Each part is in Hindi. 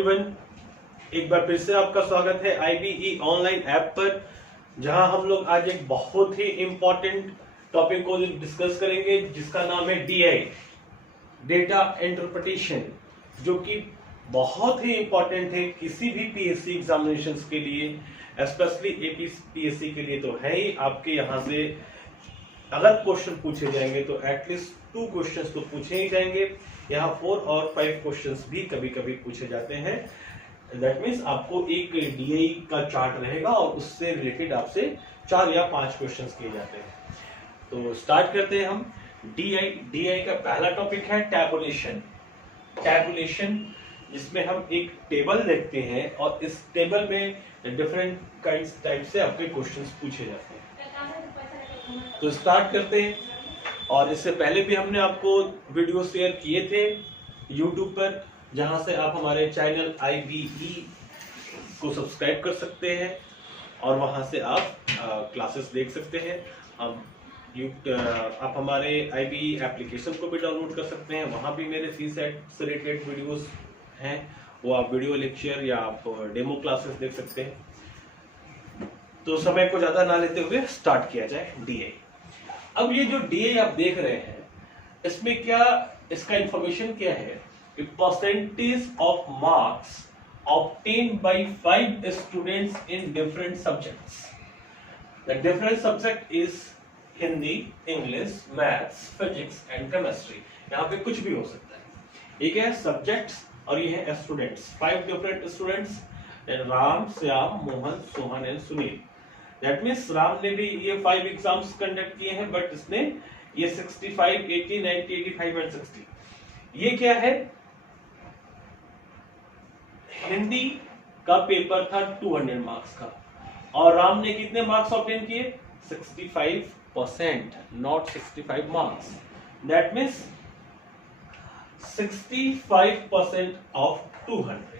एवरीवन, एक बार फिर से आपका स्वागत है IBE ऑनलाइन ऐप पर, जहां हम लोग आज एक बहुत ही इंपॉर्टेंट टॉपिक को डिस्कस करेंगे जिसका नाम है DI, डेटा इंटरप्रिटेशन, जो कि बहुत ही इंपॉर्टेंट है किसी भी PSC एग्जामिनेशंस के लिए, स्पेशली APSC के लिए तो है ही। आपके यहाँ से अगर क्वेश्चन पूछे जाएंगे तो एटलीस्ट 2 क्वेश्चंस तो पूछे ही जाएंगे। यहाँ 4 और 5 क्वेश्चंस भी कभी कभी पूछे जाते हैं। दैट मीन्स आपको एक DI का चार्ट रहेगा और उससे रिलेटेड आपसे 4 या 5 क्वेश्चंस किए जाते हैं। तो स्टार्ट करते हैं हम। DI का पहला टॉपिक है टैबुलेशन। जिसमें हम एक टेबल देखते हैं और इस टेबल में डिफरेंट टाइप से आपके क्वेश्चंस पूछे जाते हैं। तो स्टार्ट करते हैं। और इससे पहले भी हमने आपको वीडियो शेयर किए थे YouTube पर, जहां से आप हमारे चैनल IBE को सब्सक्राइब कर सकते हैं और वहां से आप क्लासेस देख सकते हैं। आप हमारे IBE एप्लीकेशन को भी डाउनलोड कर सकते हैं, वहां भी मेरे CSAT से रिलेटेड वीडियोस हैं, वो आप वीडियो लेक्चर या आप डेमो क्लासेस देख सकते हैं। तो समय को ज्यादा ना लेते हुए स्टार्ट किया जाए DI। अब ये जो DI आप देख रहे हैं, इसमें क्या इसका इंफॉर्मेशन क्या है कि percentage of marks obtain bye 5 students in different subjects. The different subject is Hindi, English, maths, physics and chemistry. यहाँ पे कुछ भी हो सकता है। एक है सब्जेक्ट्स और ये है students, 5 different students, Ram, Shyam, Mohan, Sohan and Sunil. That means Ram ने भी ये 5 एग्जाम्स कंडक्ट किए हैं, बट इसने ये 65, 80, 90, 85 एंड 60। ये क्या है? हिंदी का पेपर था 200 मार्क्स का और राम ने कितने मार्क्स ऑब्टेन किए? 65%, not 65 marks. That means 65% of 200,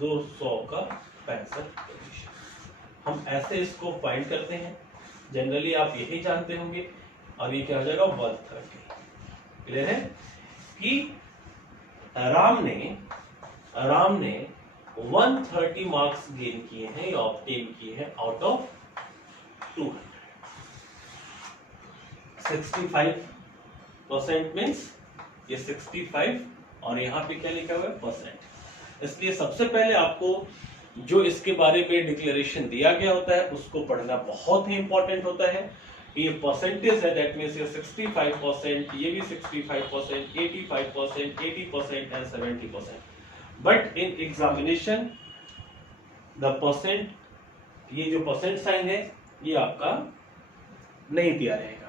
200 का 65%। हम ऐसे इसको फाइंड करते हैं। जनरली आप यही जानते होंगे। और ये क्या हो जाएगा? 130। क्लियर है कि राम ने 130 मार्क्स गेन किए हैं या ऑब्टेन किए हैं आउट ऑफ 200। 65% मीन्स ये 65 और यहाँ पे क्या लिखा हुआ है? परसेंट। इसलिए सबसे पहले आपको जो इसके बारे में डिक्लेरेशन दिया गया होता है उसको पढ़ना बहुत ही इंपॉर्टेंट होता है। ये परसेंटेज है, दैट मीन्स ये 65%, ये भी 65%, 85%, 80% and 70%। But in examination the percent, ये जो परसेंट साइन है ये आपका नहीं दिया रहेगा।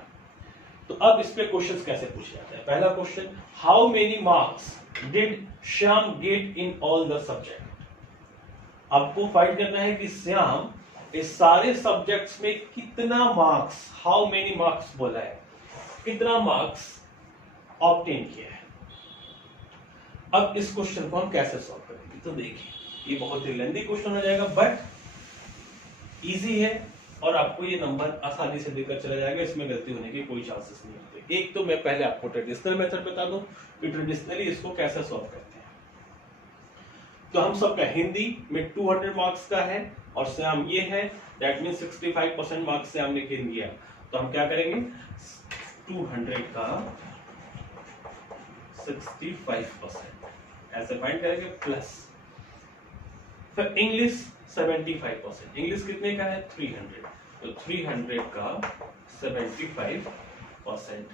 तो अब इस पे क्वेश्चंस कैसे पूछे जाते हैं? पहला question, how many marks did Shyam get in all the subject. आपको फाइंड करना है कि श्याम इस सारे सब्जेक्ट्स में कितना मार्क्स, हाउ मेनी मार्क्स बोला है, कितना मार्क्स ऑब्टेन किया है। अब इस क्वेश्चन को हम कैसे सॉल्व करेंगे? तो देखिए, ये बहुत ही लेंथी क्वेश्चन हो जाएगा बट इजी है और आपको ये नंबर आसानी से देकर चला जाएगा। इसमें गलती होने की कोई चांसेस नहीं होते। एक तो मैं पहले आपको ट्रेडिशनल मेथड बता दूं कि ट्रेडिशनली इसको कैसे सॉल्व करते हैं। तो हम सबका हिंदी में 200 मार्क्स का है और श्याम ये है, दैट मीन्स 65% मार्क्स श्याम ने गेन किया। तो हम क्या करेंगे? 200 का 65% ऐसे फाइंड करेंगे, प्लस फिर इंग्लिश 75%। इंग्लिश कितने का है? 300। तो 300 का 75%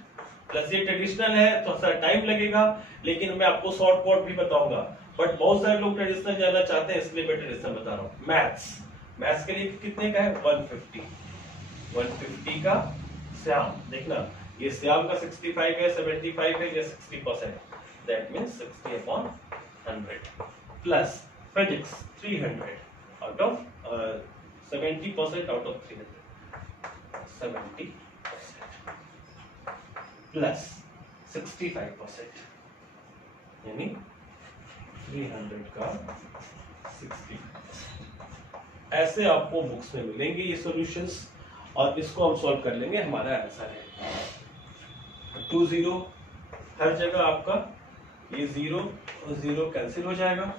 प्लस ये ट्रेडिशनल है, थोड़ा सा टाइम लगेगा लेकिन मैं आपको शॉर्ट कट भी बताऊंगा। बट बहुत सारे लोग ट्रेडिशनल जाना चाहते हैं, इसलिए मैं ट्रेडिशनल बता रहा हूँ। मैथ्स के लिए कितने का है? 150 का श्याम। देखना, ये श्याम का 65 है, 75 है, ये 60%, that means 60/100 plus physics 300 out of 70% out of 300, 70% plus 65%, यानी 300 का 60%। ऐसे आपको बुक्स में मिलेंगे ये सॉल्यूशंस और इसको हम सॉल्व कर लेंगे। हमारा आंसर है 20 हर जगह आपका ये 0 और 0 कैंसिल हो जाएगा,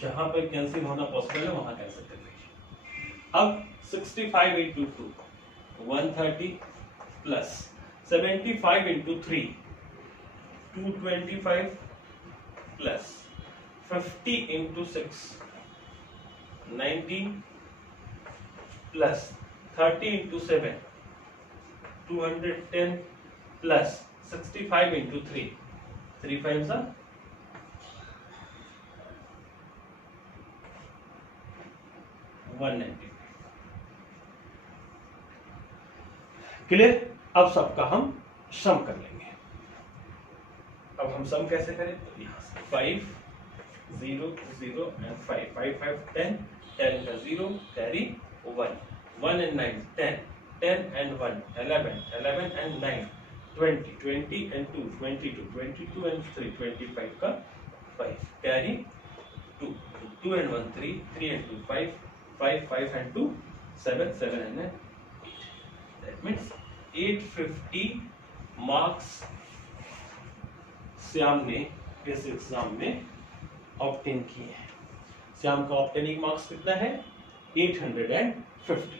जहां पर कैंसिल होना पॉसिबल है वहां कैंसिल कर लीजिए। अब 65 into 2 130 plus 75 into 3 225 plus 50 into 6 90 plus 30 into 7 210 plus 65 into 3 3 5 सा 190। क्लियर? अब सबका हम सम कर लेंगे। अब हम सम कैसे करें? तो यहाँ से 5 0 0 एंड 5 5 5 10 10 का 0 carry 1 1 and 9 10 10 and 1 11 11 and 9 20 20 and 2 22 22 and 3 25 का 5 carry 2 2 and 1 3 3 and 2 5 5 5 and 2 7 7 and 8। That means 850 marks Shyam ने इस एग्जाम में ऑब्टेन किए हैं। श्याम का ऑब्टेनिंग मार्क्स कितना है? 850।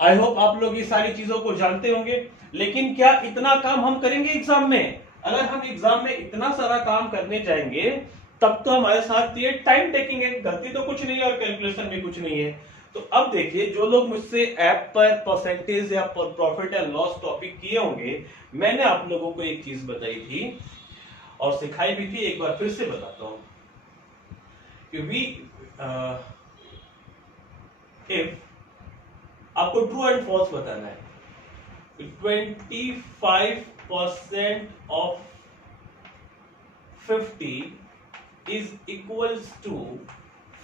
आई होप आप लोग ये सारी चीजों को जानते होंगे। लेकिन क्या इतना काम हम करेंगे एग्जाम में? अगर हम एग्जाम में इतना सारा काम करने जाएंगे तब तो हमारे साथ ये टाइम टेकिंग है, गलती तो कुछ नहीं है और कैलकुलेशन भी कुछ नहीं है। तो अब देखिए, जो लोग मुझसे ऐप पर परसेंटेज या प्रॉफिट एंड लॉस टॉपिक किए होंगे, मैंने आप लोगों को एक चीज बताई थी और सिखाई भी थी, एक बार फिर से बताता हूं कि इफ आपको ट्रू एंड फॉल्स बताना है, 25% of 50 is equals to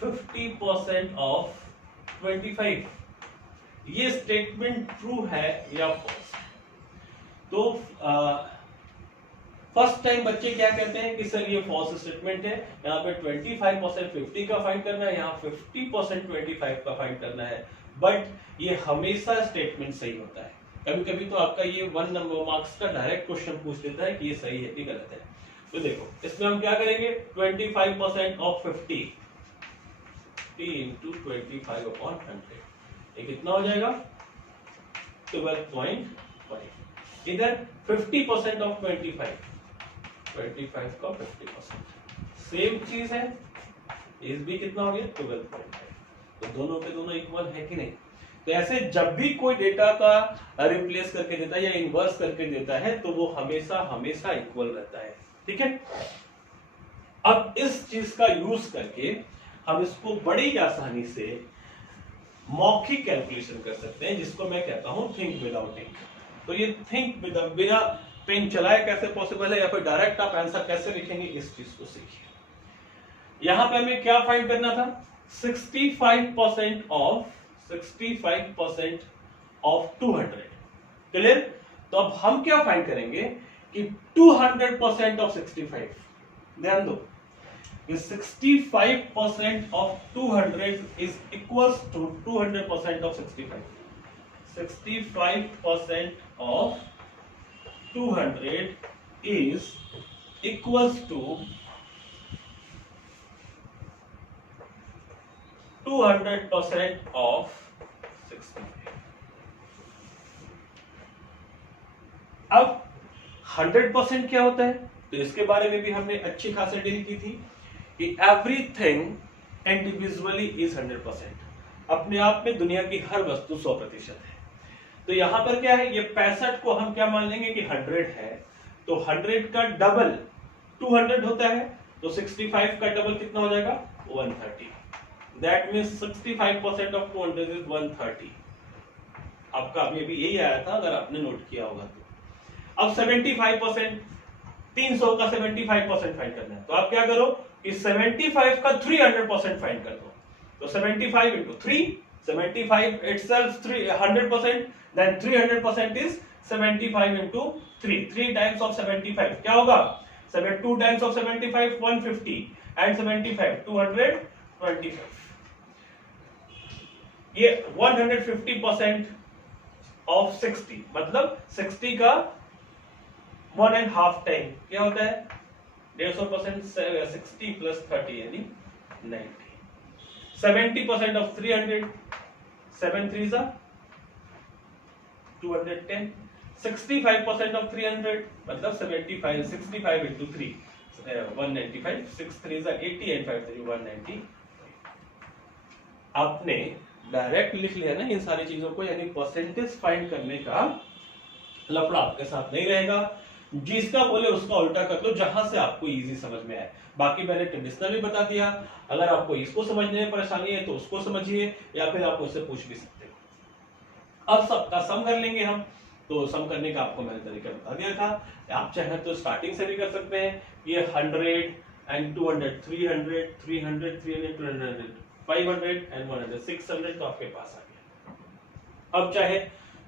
50% of 25। ये स्टेटमेंट ट्रू है या फॉल्स? तो फर्स्ट टाइम बच्चे क्या कहते हैं कि सर ये फॉल्स स्टेटमेंट है, यहाँ पे 25% 50 का फाइंड करना है, यहाँ 50% 25 का फाइंड करना है। बट ये हमेशा स्टेटमेंट सही होता है। कभी कभी तो आपका ये 1 नंबर मार्क्स का डायरेक्ट क्वेश्चन पूछ देता है कि ये सही है कि गलत है। तो देखो, इसमें हम क्या करेंगे? 25% ऑफ 50 इंटू 25/100, ये कितना हो जाएगा? 12.5। इधर 50% ऑफ 25 का 50%, सेम चीज है। इस भी कितना हो गया? 12.5। तो दोनों के दोनों इक्वल है कि नहीं? तो ऐसे जब भी कोई डेटा का रिप्लेस करके देता है या इनवर्स करके देता है तो वो हमेशा हमेशा इक्वल रहता है। ठीक है? अब इस चीज का यूज करके हम इसको बड़ी आसानी से मौखिक कैलकुलेशन कर सकते हैं, जिसको मैं कहता हूं थिंक विदाउट इंक। तो ये थिंक बिना पेन चलाए कैसे पॉसिबल है, या फिर डायरेक्ट आप आंसर कैसे लिखेंगे, इस चीज को सीखिए। यहां पे हमें क्या फाइंड करना था? 65% ऑफ 200। क्लियर? तो अब हम क्या फाइंड करेंगे कि 200% ऑफ 65। ध्यान दो, 65% of 200 is equals to 200% of 65। 65% of 200 is equals to 200% of 65। अब 100% क्या होता है? तो इसके बारे में भी हमने अच्छी खासी डील की थी कि एवरीथिंग इंडिविजुअली इज 100%। अपने आप में दुनिया की हर वस्तु 100% है। तो यहां पर क्या है? ये 65 को हम क्या मान लेंगे कि 100 है, तो 100 का डबल 200 होता है, तो 65 का डबल कितना हो जाएगा? 130। That means 65% of 200 is 130। आपका अभी अभी यही आया था, अगर आपने नोट किया होगा तो। अब 75%, 300 का 75% फाइंड करना है, तो आप क्या करो कि 75 का 300% फाइंड कर दो। तो 75 into 3, 75 itself 100%, then 300% is 75 into 3, 3 times of 75 क्या होगा? 2 times of 75 150 and 75 225। ये 150% of 60, मतलब 60 का 1.5 टाइम क्या होता है 150%, 60 प्लस 30 यानी 90। 70% ऑफ 300, 7 3s are 210। 65% ऑफ 300 मतलब 75, 65 into 3 195, 6 3s are 80 and 5 3 190। आपने डायरेक्ट लिख लिया ना इन सारी चीजों को, यानी परसेंटेज फाइंड करने का लफड़ा आपके साथ नहीं रहेगा। जिसका बोले उसका उल्टा कर लो, जहां से आपको इजी समझ में आए। बाकी मैंने ट्रेडिशनल भी बता दिया, अगर आपको इसको समझने में परेशानी है तो उसको समझिए, या फिर आप मुझसे पूछ भी सकते हो। अब सबका सम कर लेंगे हम, तो सम करने का आपको मैंने तरीका बता दिया था। आप चाहे तो स्टार्टिंग से भी कर सकते हैं, ये 100 and 200, 300, 300, 300, 200, 500 and 100, 600 तो आपके पास आ गया। अब चाहे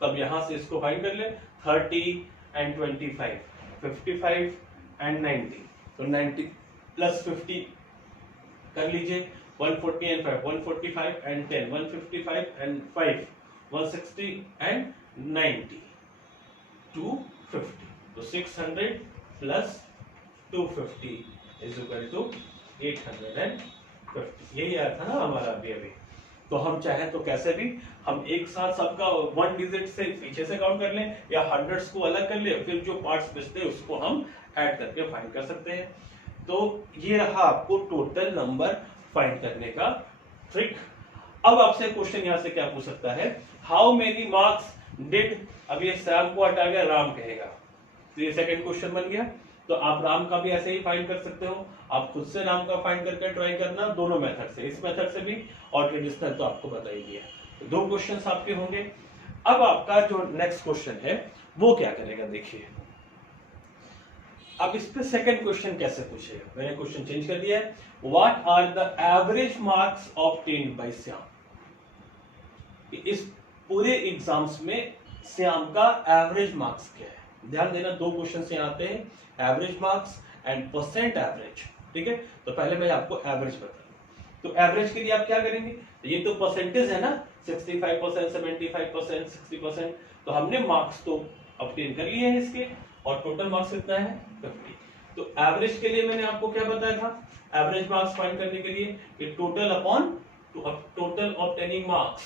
तब यहां से इसको फाइंड कर ले, 30 and 25, 55 and 90, तो 90 प्लस 50 कर लीजिए, 140 and 5, 145 and 10, 155 and 5, 160 and 90, 250, तो 600 प्लस 250 इज इक्वल टू 850। यही आया था ना हमारा अभी। तो हम चाहे तो कैसे भी हम एक साथ सबका 1 डिजिट से पीछे से काउंट कर लें, या हंड्रेड्स को अलग कर ले, फिर जो पार्ट्स बचते हैं उसको हम ऐड करके फाइंड कर सकते हैं। तो ये रहा आपको टोटल नंबर फाइंड करने का ट्रिक। अब आपसे क्वेश्चन यहां से क्या पूछ सकता है, हाउ मेनी मार्क्स डिड, अब ये श्याम को हटा गया, राम कहेगा, तो ये सेकंड क्वेश्चन बन गया। तो आप राम का भी ऐसे ही फाइंड कर सकते हो, आप खुद से राम का फाइंड करके ट्राई करना, दोनों मेथड से, इस मेथड से भी और ट्रेडिशनल तो आपको बता ही दिया। तो 2 क्वेश्चंस आपके होंगे। अब आपका जो नेक्स्ट क्वेश्चन है वो क्या करेगा, देखिए अब इस पे सेकंड क्वेश्चन कैसे पूछेगा। मैंने क्वेश्चन चेंज कर दिया है, what are the average marks obtained by Shyam. इस पूरे एग्जाम्स में श्याम का एवरेज मार्क्स क्या है, ध्यान देना। 2 क्वेश्चन से आते हैं, average marks and percent average, ठीक है। तो पहले मैं आपको एवरेज बता दूं, तो एवरेज के लिए आप क्या करेंगे, ये तो परसेंटेज है ना, 65%, 75%, 60%, तो हमने मार्क्स तो ऑब्टेन कर लिए हैं इसके, और टोटल मार्क्स कितना है 50। तो एवरेज के लिए मैंने आपको क्या बताया था, एवरेज मार्क्स फाइंड करने के लिए कि total upon total obtaining marks,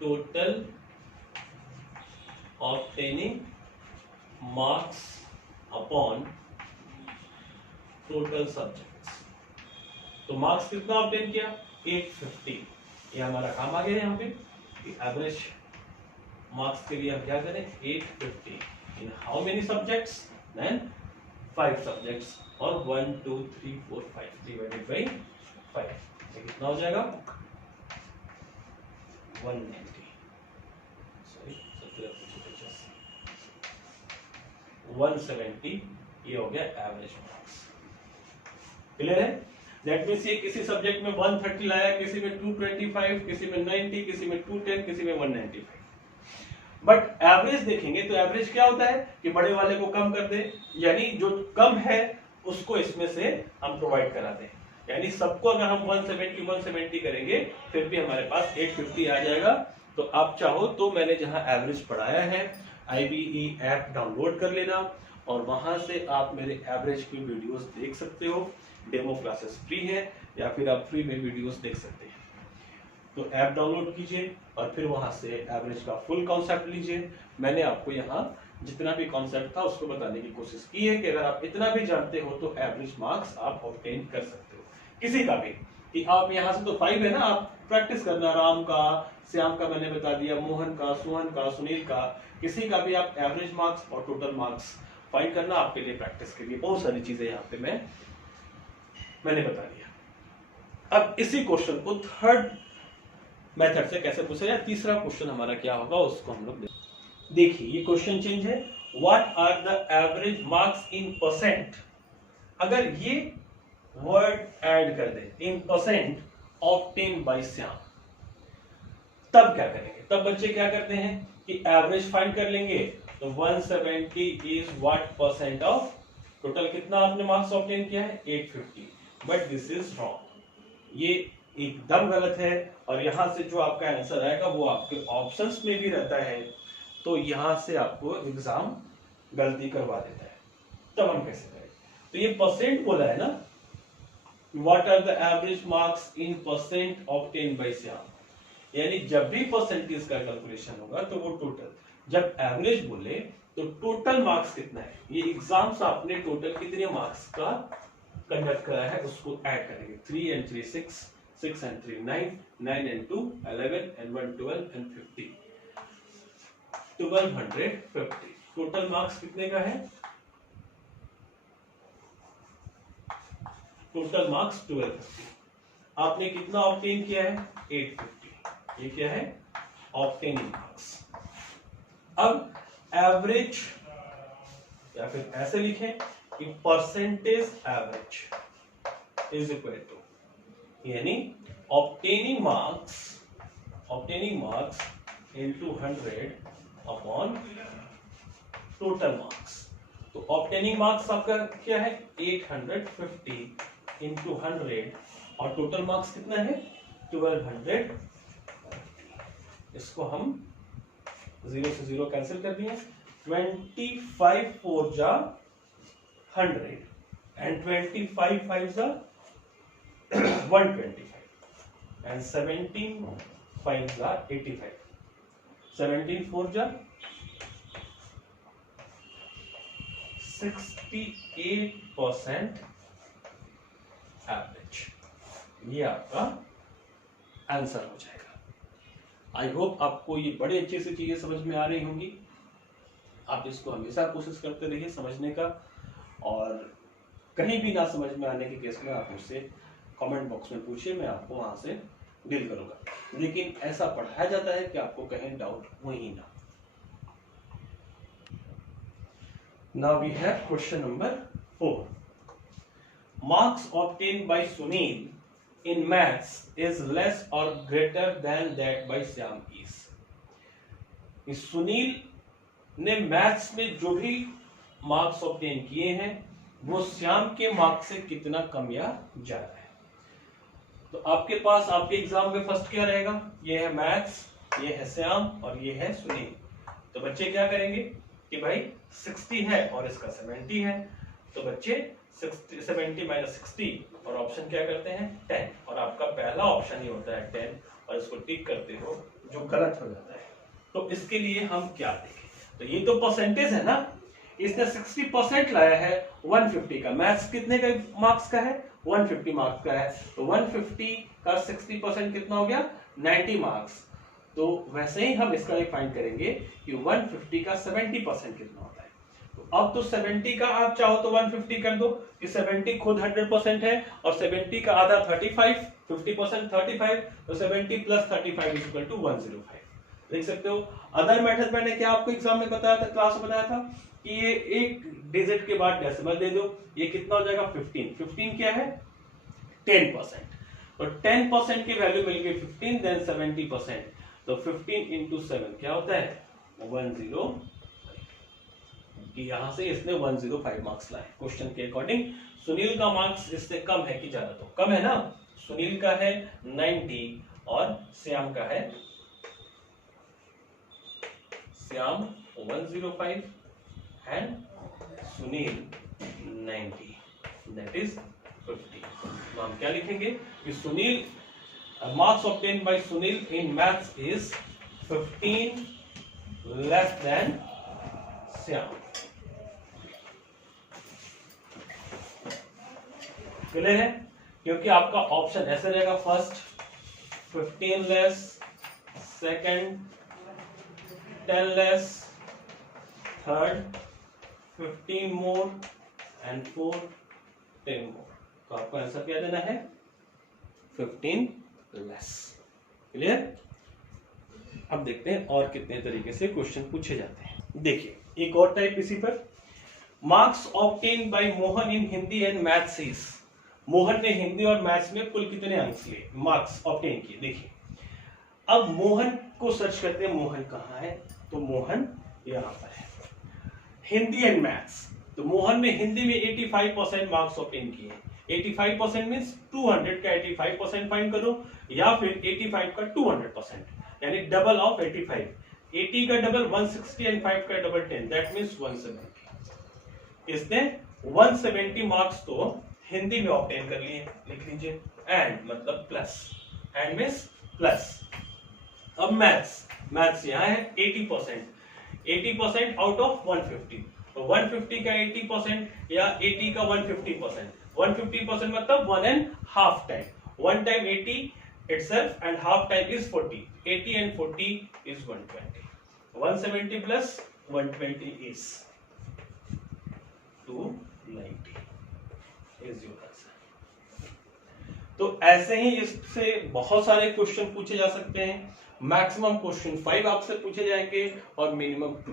total obtaining marks upon total subjects. तो मार्क्स कितना ऑब्टेन किया 850, ये हमारा काम आ गया यहाँ पे। एवरेज मार्क्स के लिए हम क्या करें 850 in how many subjects, then 5 subjects, और 1 2 3 4 5 डिवाइडेड बाई 5, कितना हो जाएगा 190, सॉरी 170, ये हो गया एवरेज मार्क्स। क्लियर है। दैट मींस ये किसी सब्जेक्ट में 130 लाया, किसी में 225, किसी में 90, किसी में 210, किसी में 195। बट एवरेज देखेंगे तो एवरेज क्या होता है कि बड़े वाले को कम कर दे, यानी जो कम है उसको इसमें से हम प्रोवाइड करा दें। यानी सबको अगर हम 170 करेंगे फिर भी हमारे पास 850 आ जाएगा। तो आप चाहो तो मैंने जहां एवरेज पढ़ाया है IBE ऐप डाउनलोड कर लेना, और वहां से आप मेरे एवरेज की वीडियोस देख सकते हो। डेमो क्लासेस फ्री है, या फिर आप फ्री में वीडियोस देख सकते हैं। तो ऐप डाउनलोड कीजिए और फिर वहां से एवरेज का फुल कॉन्सेप्ट लीजिए। मैंने आपको यहाँ जितना भी कॉन्सेप्ट था उसको बताने की कोशिश की है कि अगर आप इतना भी जानते हो तो एवरेज मार्क्स आप ऑब्टेन कर सकते हो किसी का भी। कि आप यहाँ से तो 5 है ना, आप प्रैक्टिस करना, राम का, श्याम का मैंने बता दिया, मोहन का, सोहन का, सुनील का, किसी का भी आप एवरेज मार्क्स और टोटल मार्क्स फाइंड करना आपके लिए प्रैक्टिस के लिए बहुत सारी चीजें यहाँ पे मैंने बता दिया। अब इसी क्वेश्चन को थर्ड मेथड से कैसे पूछा जाए, तीसरा क्वेश्चन हमारा क्या होगा उसको हम लोग देखिए। ये क्वेश्चन चेंज है, what are the average marks in percent. अगर ये वर्ड ऐड कर दे in percent obtain by Shyam, तब क्या करेंगे। तब बच्चे क्या करते हैं कि एवरेज फाइंड कर लेंगे। तो 170 is what percent of total, कितना आपने मार्क्स ऑब्टेन किया है 850, बट दिस इज रॉन्ग, ये एकदम गलत है। और यहां से जो आपका आंसर आएगा वो आपके ऑप्शंस में भी रहता है, तो यहां से आपको एग्जाम गलती करवा देता है, तब हम कैसे करें? तो ये परसेंट बोला है ना, what are the average marks in percent obtain by Shyam, यानी जब भी परसेंटेज का कैलकुलेशन होगा तो वो टोटल, जब एवरेज बोले तो टोटल मार्क्स कितना है, ये एग्जाम से आपने टोटल कितने मार्क्स का कंडक्ट करा है उसको ऐड करेंगे। 3 and 3 6, 6 and 3 9, 9 and 2 11 and 1 12 and 50, 1250। Total marks कितने का है? Total marks 1250। आपने कितना ऑब्टेन किया है? 850। ये क्या है? Obtaining marks. अब एवरेज, या फिर ऐसे लिखें कि percentage average is equal to, यानी obtaining marks into 100 upon total marks. तो ऑब्टेनिंग मार्क्स आपका क्या है? 850 इंटू 100 और टोटल मार्क्स कितना है? 1250। इसको हम 0 से 0 कैंसिल कर दिए। 25 4 जा 100 and 25 5 जा 125 and 17 5 जा 85, 17 4 जा 68% एवरेज। ये आपका आंसर हो जाएगा। आई होप आपको ये बड़े अच्छे से चीजें समझ में आ रही होंगी। आप इसको हमेशा कोशिश करते रहिए समझने का, और कहीं भी ना समझ में आने के केस में आप मुझसे कमेंट बॉक्स में पूछिए, मैं आपको वहां से डील करूंगा। लेकिन ऐसा पढ़ाया जाता है कि आपको कहीं डाउट हो ही ना। Now we have question number 4. Marks obtained by Sunil in maths is less or greater than that by Shyam is. इस सुनील ने मैथ्स में जो भी मार्क्स ऑब्टेन किए हैं वो श्याम के मार्क्स से कितना कम या ज्यादा है। तो आपके पास आपके एग्जाम में फर्स्ट क्या रहेगा? ये है मैथ्स, ये है श्याम और ये है सुनील। तो बच्चे क्या करेंगे कि भाई 60 है और इसका 70 है, तो बच्चे 70 माइनस 60 और ऑप्शन क्या करते हैं? 10, और आपका पहला ऑप्शन ही होता है 10 और इसको टिक करते हो जो गलत हो जाता है। तो इसके लिए हम क्या देखें? तो ये तो परसेंटेज है ना, इसने 60% लाया है 150 का। मैथ्स कितने का मार्क्स का है? 150 मार्क्स का है। तो 150 का 60% कितना हो गया? 90 मार्क्स। तो वैसे ही हम इसका भी फाइंड करेंगे कि 150 का 70% कितना होता है। तो अब तो 70 का आप चाहो तो 150 कर दो कि 70 खुद 100% है और 70 का आधा 35, 50% 35, तो 70 प्लस 35 इज इक्वल टू 105। देख सकते हो। अदर मेथड मैंने क्या आपको एग्जाम में बताया था, क्लास में बताया था कि ये एक डिजिट के बाद डेसिमल दे दो। ये कितना हो जाएगा? 15। 15 क्या है? 10%। और 10% की वैल्यू मिल गई 15, देन 70%। तो 15 इंटू 7 क्या होता है? 105। कि यहां से इसने 105 मार्क्स लाए क्वेश्चन के अकॉर्डिंग। सुनील का मार्क्स इससे कम है कि ज्यादा? तो कम है ना। सुनील का है 90 और श्याम का है 105 एंड सुनील 90, दैट इज 50। तो हम क्या लिखेंगे कि Sunil marks obtained by Sunil in maths is 15 less than Shyam। Clear है? क्योंकि आपका ऑप्शन ऐसे रहेगा, first 15 less, second 10 less, third 15 more and fourth 10 मोर। तो आपको आंसर क्या देना है? 15 लेस। क्लियर? अब देखते हैं और कितने तरीके से क्वेश्चन पूछे जाते हैं। देखिए एक और टाइप इसी पर। Marks obtain bye Mohan in Hindi and maths is. Mohan ने हिंदी और मैथ्स में कुल कितने अंक लिए, मार्क्स ऑब्टेन किए? देखिए अब मोहन को सर्च करते हैं, मोहन कहाँ है? तो मोहन यहाँ पर है। हिंदी एंड मैथ्स, तो मोहन ने हिंदी में 85% मार्क्स ऑब्टेन किए। 85% मींस 200 का 85% फाइंड करो, या फिर 85 का 200%, यानी डबल ऑफ 85। 80 का डबल 160 एंड 5 का डबल 10, दैट मींस 170। इसने 170 मार्क्स तो हिंदी में ऑब्टेन कर लिए, लिख लीजिए। एंड मतलब प्लस, एंड मींस प्लस। अब मैथ्स यहाँ है 80%, 80% आउट ऑफ 150, तो 150 का 80% या 80 का 150%, 150% मतलब 1.5 time, 1 time 80 itself and half time is 40, 80 and 40 is 120, 170 plus 120 is 290 is your answer। तो ऐसे ही इससे बहुत सारे क्वेश्चन पूछे जा सकते हैं। मैक्सिमम क्वेश्चन 5 आपसे पूछे जाएंगे और मिनिमम 2।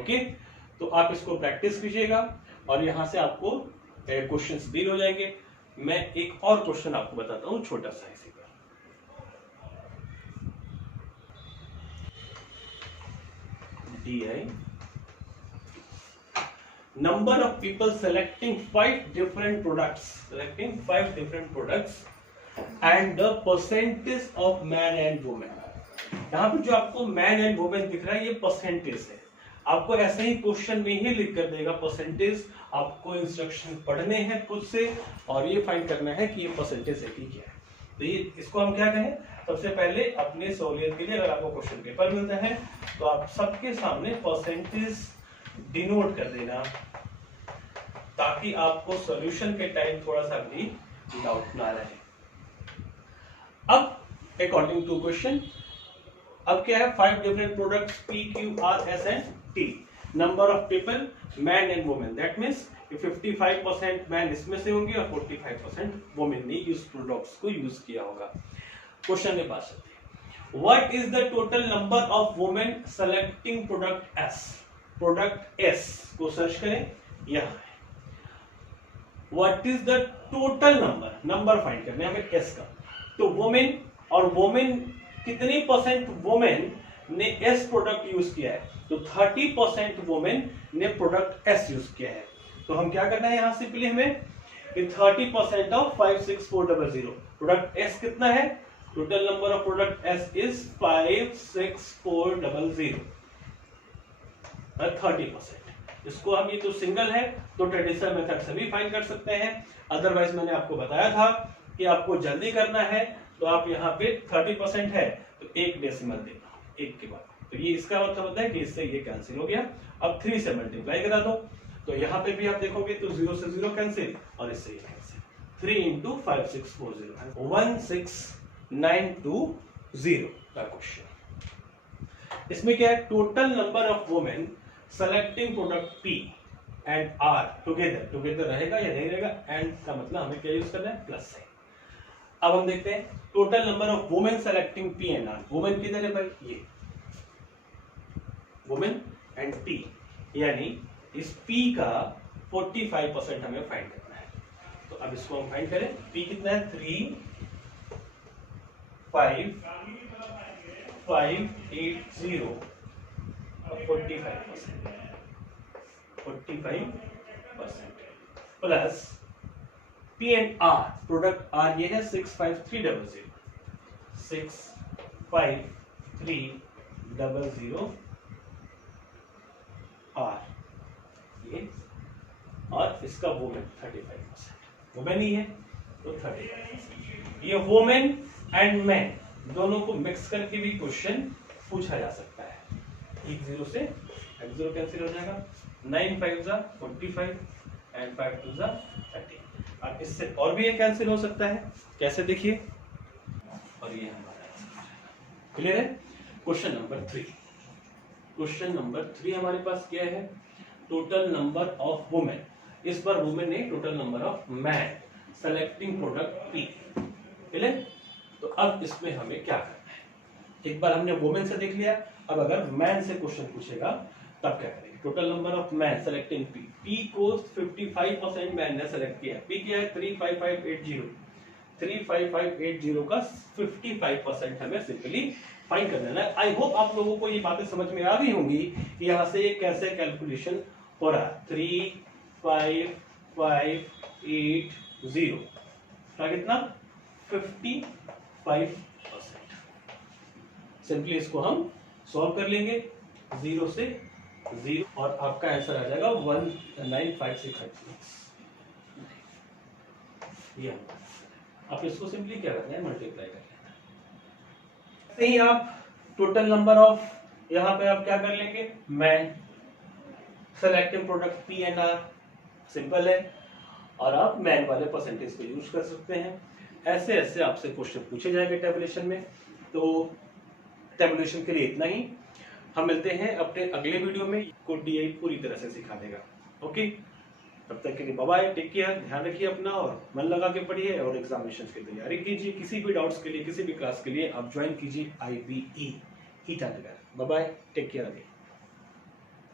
ओके, तो आप इसको प्रैक्टिस कीजिएगा और यहां से आपको क्वेश्चंस डील हो जाएंगे। मैं एक और क्वेश्चन आपको बताता हूं, छोटा सा इसी का। DI number of people selecting 5 different products and the percentage of man and woman। यहाँ पे जो आपको मैन एंड वुमेन दिख रहा है ये परसेंटेज है। आपको ऐसे ही क्वेश्चन में ही लिख कर देगा परसेंटेज। आपको इंस्ट्रक्शन पढ़ने हैं खुद से और ये फाइंड करना है कि ये परसेंटेज है कि क्या है। तो ये इसको हम क्या कहें, सबसे पहले अपने सहूलियत के लिए अगर आपको क्वेश्चन पेपर मिलता है तो आप सबके सामने परसेंटेज डिनोट कर देना ताकि आपको सॉल्यूशन के टाइम थोड़ा सा भी डाउट ना रहे। अब अकॉर्डिंग टू क्वेश्चन, अब क्या है, 5 different products P, Q, R, S and T, number of people man and women, that means 55% man इसमें से होंगे और 45% वुमेन ने इस प्रोडक्ट्स को यूज किया होगा। क्वेश्चन में बात करते हैं, what is the total number of women selecting product S। Product S को सर्च करें, यहां है। What is the total number find करने हमें S का। तो वुमेन और वुमेन कितनी परसेंट वुमेन ने एस प्रोडक्ट यूज किया है, तो 30% वुमेन ने प्रोडक्ट एस यूज किया है। तो हम क्या करना है यहां सिंपली हमें 30% ऑफ 56400, प्रोडक्ट एस कितना है, total number of product S is 56400 30%। इसको हम, ये तो सिंगल है तो ट्रेडिशनल मेथड से भी फाइंड कर सकते हैं, अदरवाइज मैंने आपको बताया था कि आपको जल्दी करना है तो आप यहाँ पे 30% है तो एक डेसिमल देना एक के बाद, तो ये इसका मतलब होता है कि इससे ये कैंसिल हो गया। अब 3 से मल्टीप्लाई करा दो तो यहाँ पे भी आप देखोगे तो 0 से 0 कैंसिल और इससे ये कैंसिल। 3 into 5640 16920 का क्वेश्चन। इसमें क्या है, total number of women selecting product P and R together रहेगा या नहीं रहेगा, एंड का मतलब हमें क्या यूज करना है, प्लस है। अब हम देखते हैं total number of women selecting P and R। Women किधर है भाई, ये वुमेन एंड P, यानी इस P का 45% हमें फाइंड करना है। तो अब इसको हम फाइंड करें, P कितना है, 3 5 5 8 0 और 45% plus P and R, product R ये है 65300 65300 R ये, और इसका वुमेन 35%, वुमेन ही है तो 35%। ये वुमेन एंड मैन दोनों को मिक्स करके भी क्वेश्चन पूछा जा सकता है। 1 0 से 1 0 कैंसिल हो जाएगा, 9 5 जा 45 एंड 5 2 जा 30। अब इससे और भी ये कैंसिल हो सकता है, कैसे देखिए, और ये हमारा क्लियर है। क्वेश्चन नंबर 3, क्वेश्चन नंबर 3 हमारे पास क्या है, टोटल नंबर ऑफ वुमेन, इस बार वुमेन ने total number of man selecting product P, clear. तो अब इसमें हमें क्या करना है, एक बार हमने वुमेन से देख लिया, अब अगर मैन से क्वेश्चन पूछेगा तब क्या करेंगे, total number of man selecting P, P को 55% मैन ने सेलेक्ट किया, P क्या है 35580, 35580 का 55% हमें सिंपली फाइंड कर देना है। आई होप आप लोगों को ये बातें समझ में आ गई होंगी कि यहाँ से कैसे कैलकुलेशन हो रहा है। 35580 का कितना 55%। सिंपली इसको हम सॉल्व कर लेंगे, 0 से 0 और आपका आंसर आ जाएगा 195656। ये आप इसको सिंपली क्या करना है, मल्टीप्लाई कर लेना। ऐसे ही आप टोटल नंबर ऑफ, यहाँ पे आप क्या कर लेंगे, मैं सेलेक्टिव प्रोडक्ट PNR सिंपल है, और आप मैन वाले परसेंटेज को यूज कर सकते हैं। ऐसे ऐसे आपसे क्वेश्चन पूछे जाएंगे टेबुलेशन में। तो टेबुलेशन के लिए इतना ही, हम मिलते हैं अपने अगले वीडियो में, को DI पूरी तरह से सिखा देगा। ओके, तब तक के लिए बाय बाय, टेक केयर, ध्यान रखिए अपना और मन लगा के पढ़िए और एग्जामिनेशन की तैयारी कीजिए। किसी भी डाउट्स के लिए, किसी भी क्लास के लिए आप ज्वाइन कीजिए IBE Itanagar. Bye bye, take care अभी।